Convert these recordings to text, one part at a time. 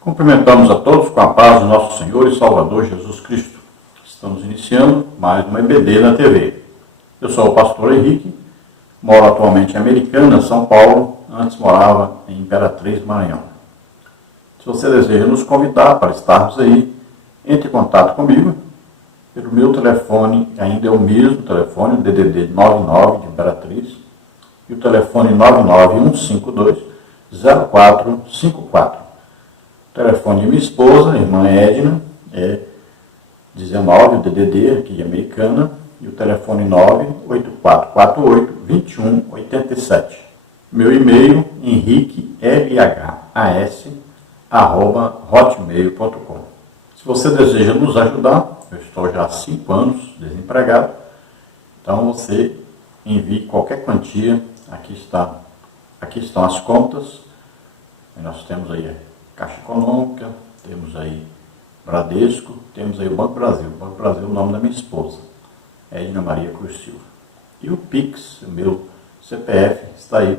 Cumprimentamos a todos com a paz do nosso Senhor e Salvador Jesus Cristo. Estamos iniciando mais uma EBD na TV. Eu sou o pastor Henrique, moro atualmente em Americana, São Paulo, antes morava em Imperatriz, Maranhão. Se você deseja nos convidar para estarmos aí, entre em contato comigo pelo meu telefone, ainda é o mesmo telefone, o DDD 99 de Imperatriz, e o telefone 99152-0454. O telefone de minha esposa, irmã Edna, é 19, o DDD aqui de Americana, e o telefone 98448-2187. Meu e-mail, henriquelhas@hotmail.com. Se você deseja nos ajudar, eu estou já há 5 anos desempregado, então você envie qualquer quantia, aqui estão as contas, nós temos aí Caixa Econômica, temos aí Bradesco, temos aí o Banco Brasil. O Banco Brasil é o nome da minha esposa, Edna Maria Cruz Silva. E o Pix, o meu CPF, está aí,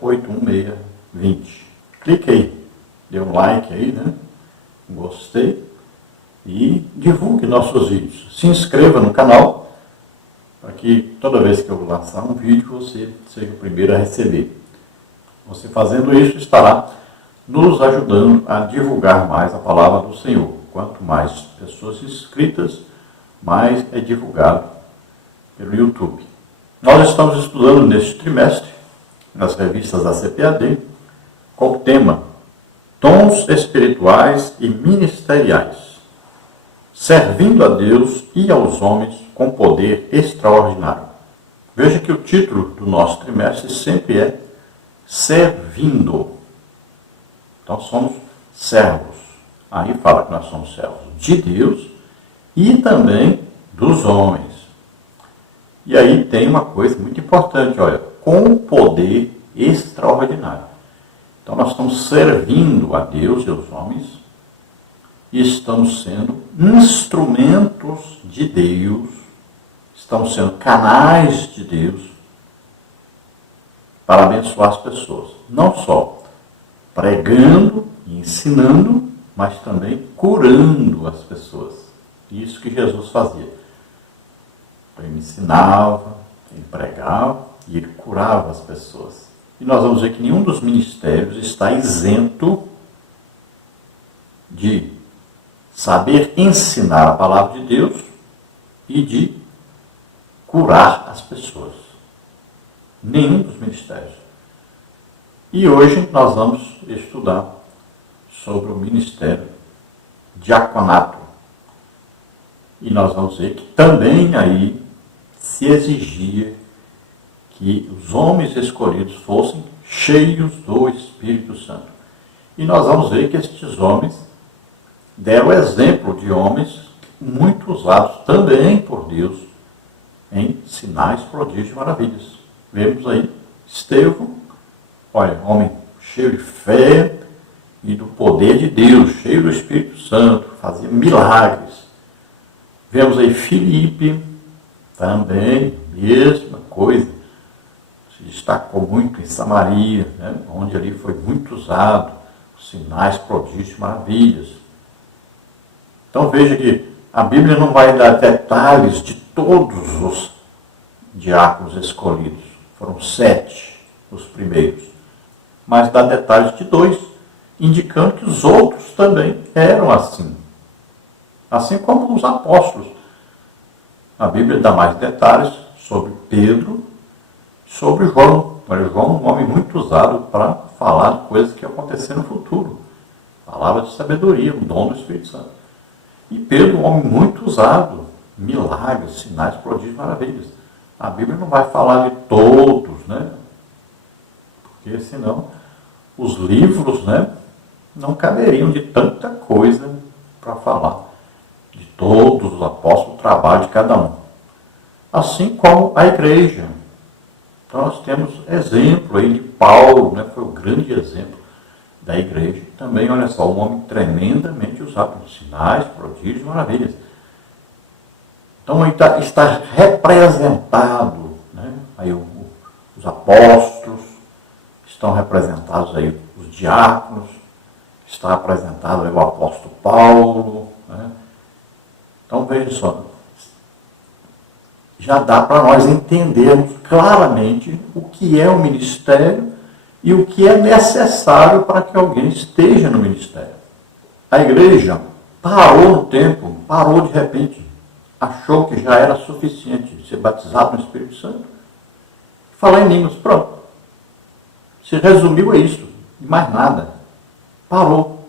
331-957-81620. Clique aí, dê um like aí, né? Gostei. E divulgue nossos vídeos. Se inscreva no canal, para que toda vez que eu lançar um vídeo, você seja o primeiro a receber. Você fazendo isso estará nos ajudando a divulgar mais a palavra do Senhor. Quanto mais pessoas inscritas, mais é divulgado pelo YouTube. Nós estamos estudando neste trimestre, nas revistas da CPAD, com o tema Dons Espirituais e Ministeriais, servindo a Deus e aos homens com poder extraordinário. Veja que o título do nosso trimestre sempre é Servindo. Então somos servos. Aí fala que nós somos servos de Deus e também dos homens. E aí tem uma coisa muito importante, olha, com poder extraordinário. Então nós estamos servindo a Deus e aos homens e estamos sendo instrumentos de Deus, estamos sendo canais de Deus para abençoar as pessoas. Não só pregando e ensinando, mas também curando as pessoas. Isso que Jesus fazia. Então, ele ensinava, ele pregava e ele curava as pessoas. E nós vamos ver que nenhum dos ministérios está isento de saber ensinar a palavra de Deus e de curar as pessoas. Nenhum dos ministérios. E hoje nós vamos estudar sobre o ministério diaconato. E nós vamos ver que também aí se exigia que os homens escolhidos fossem cheios do Espírito Santo. E nós vamos ver que estes homens deram exemplo de homens muito usados também por Deus em sinais, prodígios e maravilhas. Vemos aí Estevão, olha, homem cheio de fé e do poder de Deus, cheio do Espírito Santo, fazia milagres. Vemos aí Filipe, também, mesma coisa, se destacou muito em Samaria, né, onde ali foi muito usado, sinais, prodígios e maravilhas. Então veja que a Bíblia não vai dar detalhes de todos os diáconos escolhidos, foram 7 os primeiros, mas dá detalhes de 2, indicando que os outros também eram assim. Assim como os apóstolos. A Bíblia dá mais detalhes sobre Pedro, sobre João. Olha, João é um homem muito usado para falar de coisas que aconteceram no futuro. Palavra de sabedoria, um dom do Espírito Santo. E Pedro, um homem muito usado, milagres, sinais, prodígios, maravilhas. A Bíblia não vai falar de todos, né? Porque senão os livros, né, não caberiam de tanta coisa para falar de todos os apóstolos, o trabalho de cada um. Assim como a igreja. Então nós temos exemplo aí de Paulo, né, foi o grande exemplo da igreja. Também, olha só, um homem tremendamente usado em sinais, prodígios e maravilhas. Então aí está representado, né, aí os apóstolos, estão representados aí os diáconos, está apresentado aí o apóstolo Paulo, né? Então veja só, já dá para nós entendermos claramente o que é o ministério e o que é necessário para que alguém esteja no ministério. A igreja parou no tempo, parou de repente, achou que já era suficiente ser batizado no Espírito Santo, falar em línguas, pronto. Se resumiu a isso, e mais nada. Parou.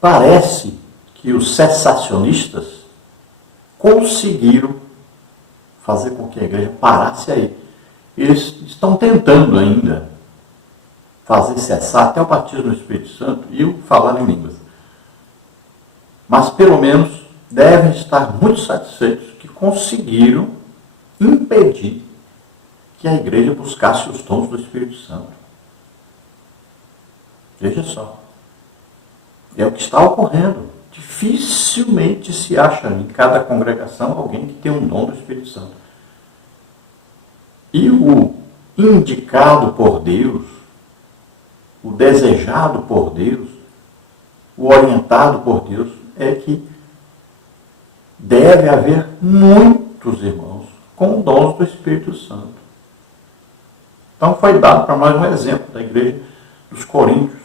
Parece que os cessacionistas conseguiram fazer com que a igreja parasse aí. Eles estão tentando ainda fazer cessar até o batismo no Espírito Santo e o falar em línguas. Mas pelo menos devem estar muito satisfeitos que conseguiram impedir que a igreja buscasse os dons do Espírito Santo. Veja só. É o que está ocorrendo. Dificilmente se acha em cada congregação alguém que tem um dom do Espírito Santo. E o indicado por Deus, o desejado por Deus, o orientado por Deus, é que deve haver muitos irmãos com dons do Espírito Santo. Então foi dado para nós um exemplo da igreja dos Coríntios.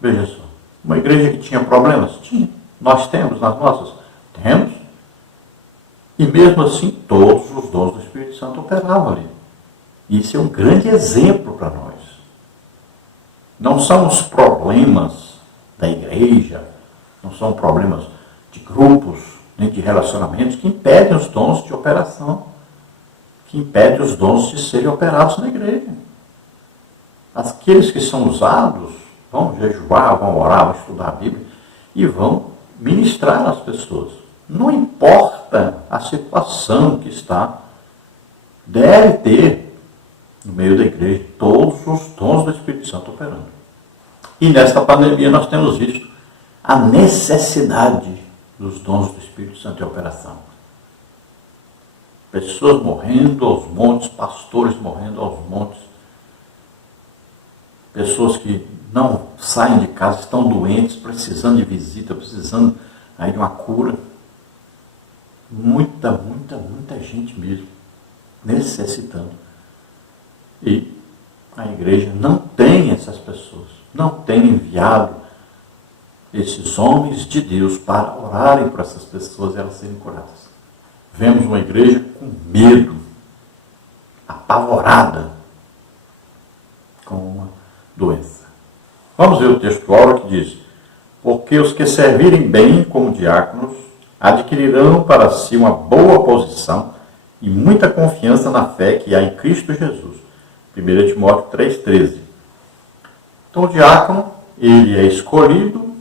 Veja só, uma igreja que tinha problemas? Tinha. Nós temos nas nossas? Temos. E mesmo assim, todos os dons do Espírito Santo operavam ali. Isso é um grande exemplo para nós. Não são os problemas da igreja, não são problemas de grupos, nem de relacionamentos que impedem os dons de operação, que impedem os dons de serem operados na igreja. Aqueles que são usados vão jejuar, vão orar, vão estudar a Bíblia e vão ministrar às pessoas. Não importa a situação que está, deve ter no meio da igreja todos os dons do Espírito Santo operando. E nesta pandemia nós temos visto a necessidade dos dons do Espírito Santo em operação. Pessoas morrendo aos montes, pastores morrendo aos montes, pessoas que não saem de casa, estão doentes, precisando de visita, precisando aí de uma cura. Muita gente mesmo necessitando. E a igreja não tem essas pessoas, não tem enviado esses homens de Deus para orarem por essas pessoas e elas serem curadas. Vemos uma igreja com medo, apavorada com uma doença. Vamos ver o texto áureo que diz: porque os que servirem bem como diáconos adquirirão para si uma boa posição e muita confiança na fé que há em Cristo Jesus. 1 Timóteo 3,13. Então o diácono, ele é escolhido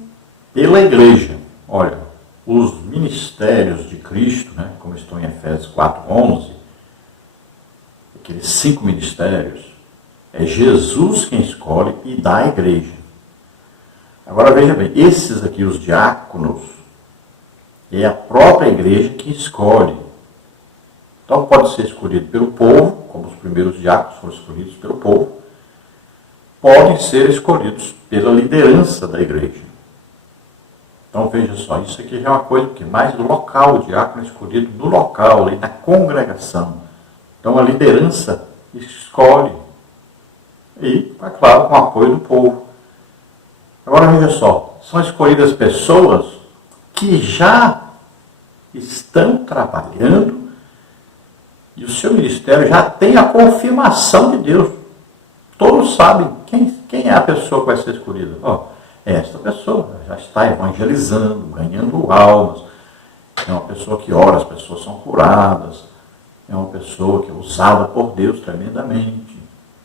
pela igreja. Olha, os ministérios de Cristo, né, como estão em Efésios 4,11, aqueles 5 ministérios, é Jesus quem escolhe e dá à igreja. Agora veja bem, esses aqui, os diáconos, é a própria igreja que escolhe. Então pode ser escolhido pelo povo, como os primeiros diáconos foram escolhidos pelo povo, podem ser escolhidos pela liderança da igreja. Então veja só, isso aqui já é uma coisa que mais local, o diácono é escolhido no local, ali na congregação. Então a liderança escolhe, e, é claro, com o apoio do povo. Agora veja só, são escolhidas pessoas que já estão trabalhando e o seu ministério já tem a confirmação de Deus. Todos sabem quem é a pessoa que vai ser escolhida. Esta pessoa já está evangelizando, ganhando almas, é uma pessoa que ora, as pessoas são curadas, é uma pessoa que é usada por Deus tremendamente,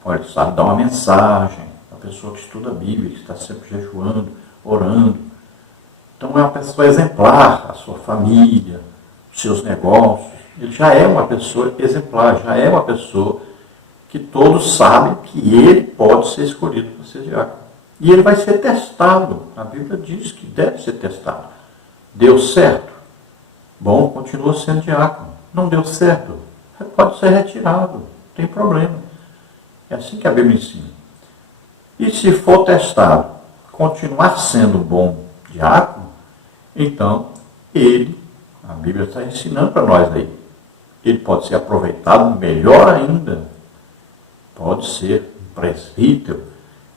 olha, sabe dar uma mensagem, uma pessoa que estuda a Bíblia, que está sempre jejuando, orando. Então é uma pessoa exemplar, a sua família, os seus negócios. Ele já é uma pessoa exemplar, já é uma pessoa que todos sabem que ele pode ser escolhido para ser diácono. E ele vai ser testado. A Bíblia diz que deve ser testado. Deu certo? Bom, continua sendo diácono. Não deu certo? Pode ser retirado. Não tem problema. É assim que a Bíblia ensina. E se for testado continuar sendo um bom diácono, então a Bíblia está ensinando para nós aí, ele pode ser aproveitado melhor ainda, pode ser um presbítero,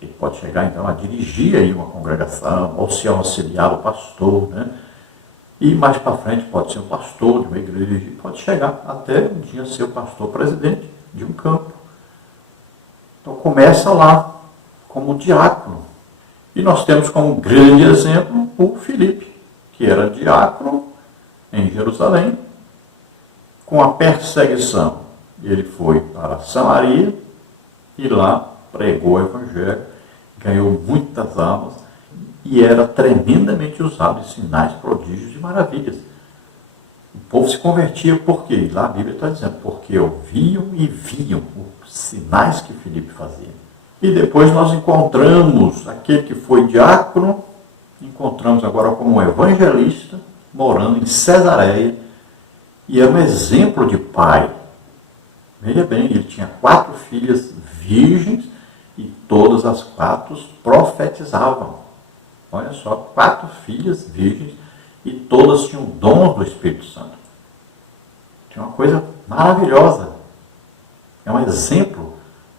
ele pode chegar então a dirigir aí uma congregação, ou ser auxiliar do pastor, né? E mais para frente pode ser um pastor de uma igreja, pode chegar até um dia ser o pastor presidente de um campo. Então começa lá, como diácono. E nós temos como grande exemplo o Filipe, que era diácono em Jerusalém, com a perseguição. Ele foi para Samaria e lá pregou o evangelho, ganhou muitas almas e era tremendamente usado em sinais, prodígios e maravilhas. O povo se convertia por quê? Lá a Bíblia está dizendo, porque ouviam e viam os sinais que Filipe fazia. E depois nós encontramos aquele que foi diácono, encontramos agora como um evangelista, morando em Cesareia, e era um exemplo de pai. Veja bem, ele tinha 4 filhas virgens, e todas as 4 profetizavam. Olha só, 4 filhas virgens, e todas tinham dons do Espírito Santo. Tinha uma coisa maravilhosa. É um exemplo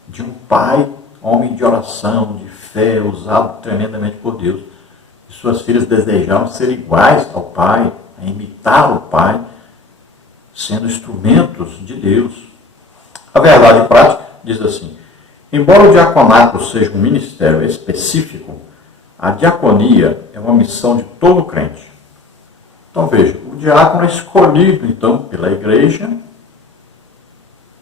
de um pai, homem de oração, de fé, usado tremendamente por Deus. E suas filhas desejavam ser iguais ao pai, a imitar o pai, sendo instrumentos de Deus. A verdade prática diz assim: embora o diaconato seja um ministério específico, a diaconia é uma missão de todo crente. Então veja, o diácono é escolhido então pela igreja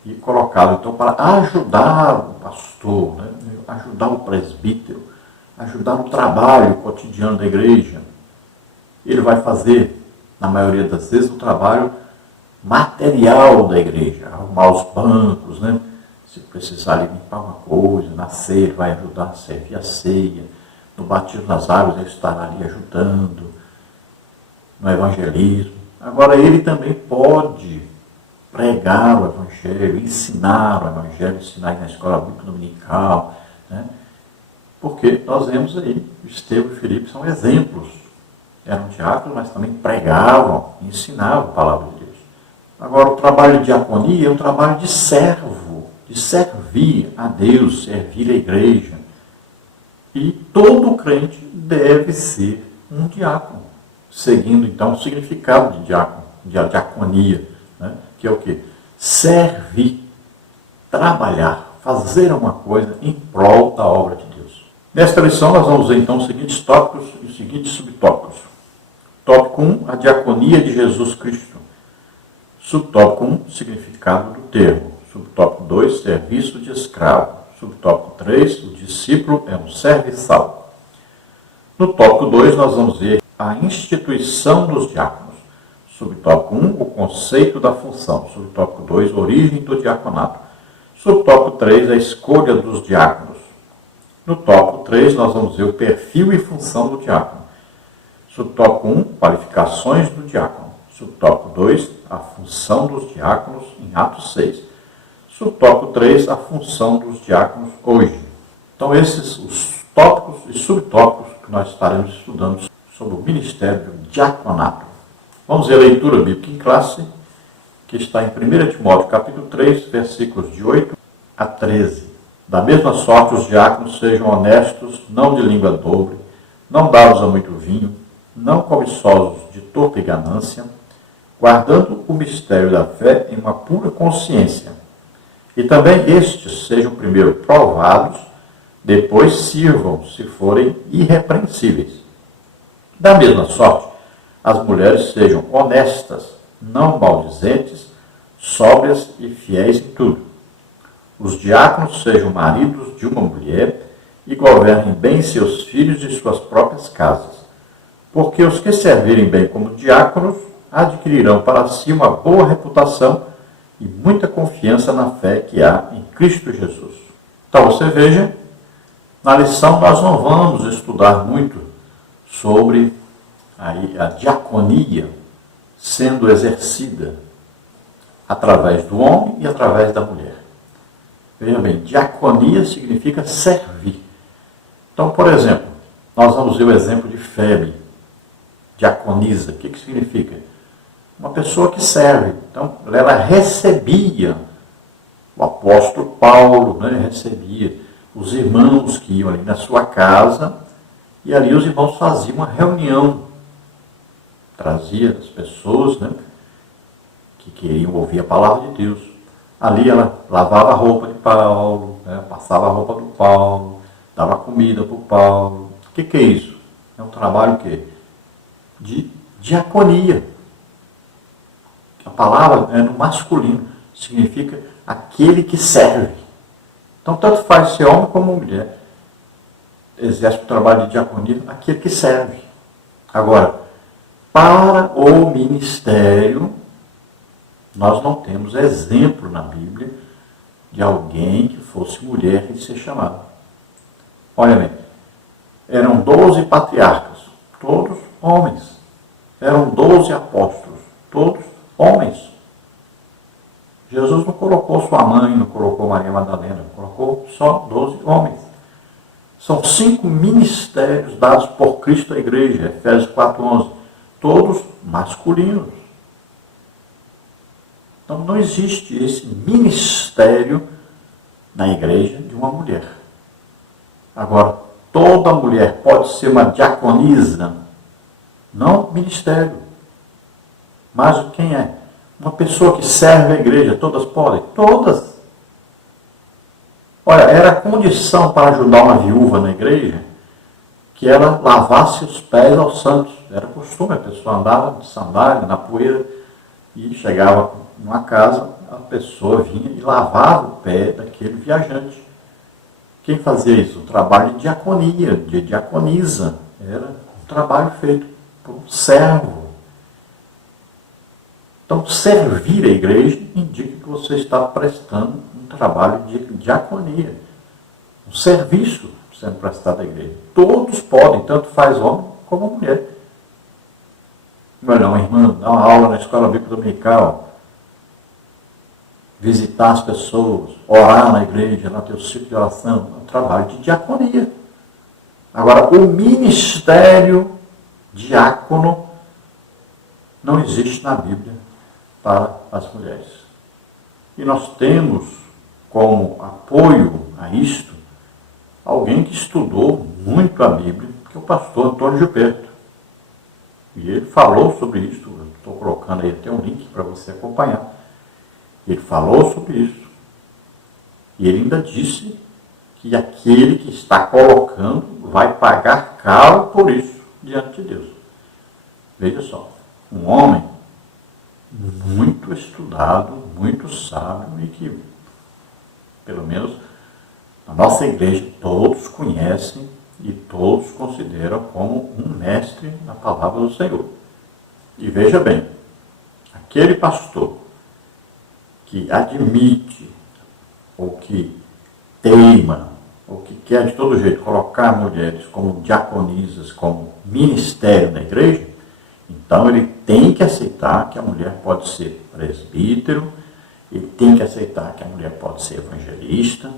e colocado então para ajudar o pastor, né? Ajudar o presbítero, ajudar no trabalho cotidiano da igreja. Ele vai fazer, na maioria das vezes, o trabalho material da igreja, arrumar os bancos, né? Se precisar limpar uma coisa, na ceia ele vai ajudar a servir a ceia, no batismo nas águas ele estará ali ajudando, no evangelismo. Agora ele também pode pregar o evangelho, ensinar o evangelho, ensinar na escola bíblica dominical, né? Porque nós vemos aí, Estevão e Filipe são exemplos. Eram diáconos, mas também pregavam, ensinavam a palavra de Deus. Agora, o trabalho de diaconia é um trabalho de servo, de servir a Deus, servir a igreja. E todo crente deve ser um diácono, seguindo então o significado de diácono, de diaconia, né? Que é o quê? Servir, trabalhar, fazer uma coisa em prol da obra de Deus. Nesta lição nós vamos ver então os seguintes tópicos e os seguintes subtópicos. Tópico 1, a diaconia de Jesus Cristo. Subtópico 1, significado do termo. Subtópico 2, serviço de escravo. Subtópico 3, o discípulo é um serviçal. No tópico 2 nós vamos ver a instituição dos diáconos. Subtópico 1, o conceito da função. Subtópico 2, origem do diaconato. Subtópico 3, a escolha dos diáconos. No tópico 3 nós vamos ver o perfil e função do diácono. Subtópico 1, qualificações do diácono. Subtópico 2, a função dos diáconos em Atos 6. Subtópico 3, a função dos diáconos hoje. Então esses os tópicos e subtópicos que nós estaremos estudando sobre o ministério do diaconato. Vamos ver a leitura bíblica em classe, que está em 1 Timóteo capítulo 3, versículos de 8 a 13. Da mesma sorte os diáconos sejam honestos, não de língua dobre, não dados a muito vinho, não cobiçosos de torpe e ganância, guardando o mistério da fé em uma pura consciência. E também estes sejam primeiro provados, depois sirvam, se forem irrepreensíveis. Da mesma sorte, as mulheres sejam honestas, não maldizentes, sóbrias e fiéis em tudo. Os diáconos sejam maridos de uma mulher e governem bem seus filhos e suas próprias casas, porque os que servirem bem como diáconos adquirirão para si uma boa reputação e muita confiança na fé que há em Cristo Jesus. Então você veja, na lição nós não vamos estudar muito sobre a diaconia sendo exercida através do homem e através da mulher. Veja bem, diaconia significa servir. Então, por exemplo, Nós vamos ver o exemplo de Febe, diaconisa. O que significa? Uma pessoa que serve. Então, ela recebia o apóstolo Paulo, né, recebia os irmãos que iam ali na sua casa, e ali os irmãos faziam uma reunião, trazia as pessoas, né, que queriam ouvir a palavra de Deus. Ali ela lavava a roupa de Paulo, né, passava a roupa do Paulo, dava comida para o Paulo. O que é isso? É um trabalho que de diaconia. A palavra é no masculino, significa aquele que serve. Então, tanto faz ser homem como mulher. Exerce o trabalho de diaconia, aquele que serve. Agora, para o ministério, nós não temos exemplo na Bíblia de alguém que fosse mulher e ser chamado. Olha bem, eram 12 patriarcas, todos homens. Eram 12 apóstolos, todos homens. Jesus não colocou sua mãe, não colocou Maria Madalena, colocou só 12 homens. São 5 ministérios dados por Cristo à igreja, Efésios 4:11, todos masculinos. Então não existe esse ministério na igreja de uma mulher. Agora, toda mulher pode ser uma diaconisa, não ministério. Mas quem é? Uma pessoa que serve a igreja, todas podem? Todas. Olha, era condição para ajudar uma viúva na igreja que ela lavasse os pés aos santos. Era costume, a pessoa andava de sandália, na poeira, e chegava numa casa, a pessoa vinha e lavava o pé daquele viajante. Quem fazia isso? Um trabalho de diaconia, de diaconisa. Era um trabalho feito por um servo. Então, servir a igreja indica que você está prestando um trabalho de diaconia, um serviço sendo prestado à igreja. Todos podem, tanto faz homem como mulher. Olha, uma irmã dá uma aula na escola bíblica dominical, visitar as pessoas, orar na igreja, lá ter o ciclo de oração, é um trabalho de diaconia. Agora, o ministério diácono não existe na Bíblia para as mulheres. E nós temos como apoio a isto alguém que estudou muito a Bíblia, que é o pastor Antônio Gilberto. E ele falou sobre isso, eu estou colocando aí até um link para você acompanhar. Ele falou sobre isso. E ele ainda disse que aquele que está colocando vai pagar caro por isso diante de Deus. Veja só, um homem muito estudado, muito sábio e que, pelo menos na nossa igreja, todos conhecem e todos consideram como um mestre na palavra do Senhor. E veja bem, aquele pastor que admite, ou que teima, ou que quer de todo jeito colocar mulheres como diaconisas, como ministério na igreja, então ele tem que aceitar que a mulher pode ser presbítero, ele tem que aceitar que a mulher pode ser evangelista,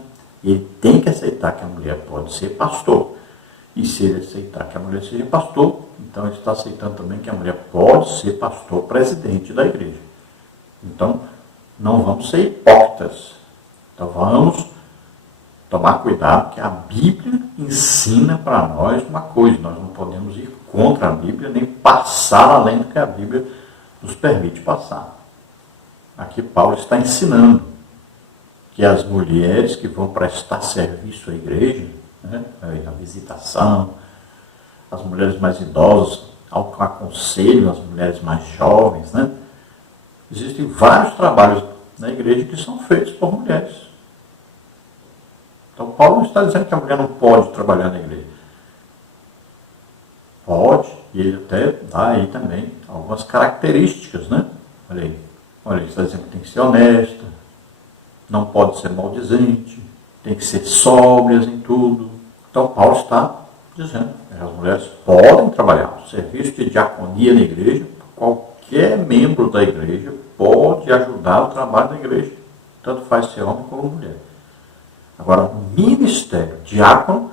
ele tem que aceitar que a mulher pode ser pastor. E se ele aceitar que a mulher seja pastor, então ele está aceitando também que a mulher pode ser pastor presidente da igreja. Então, não vamos ser hipócritas. Então, vamos tomar cuidado que a Bíblia ensina para nós uma coisa. Nós não podemos ir contra a Bíblia, nem passar além do que a Bíblia nos permite passar. Aqui Paulo está ensinando que as mulheres que vão prestar serviço à igreja, né, a visitação, as mulheres mais idosas, aconselham as mulheres mais jovens, né? Existem vários trabalhos na igreja que são feitos por mulheres. Então Paulo não está dizendo que a mulher não pode trabalhar na igreja. Pode, e ele até dá aí também algumas características, né? Olha aí, ele está dizendo que tem que ser honesta, não pode ser maldizente, tem que ser sóbrias em tudo. Então Paulo está dizendo que as mulheres podem trabalhar. O serviço de diaconia na igreja, qualquer membro da igreja pode ajudar o trabalho da igreja. Tanto faz ser homem como mulher. Agora, o ministério diácono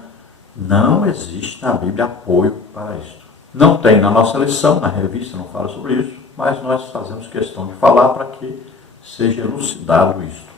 Não existe na Bíblia apoio para isto. Não tem na nossa lição, na revista não fala sobre isso, mas nós fazemos questão de falar para que seja elucidado isto.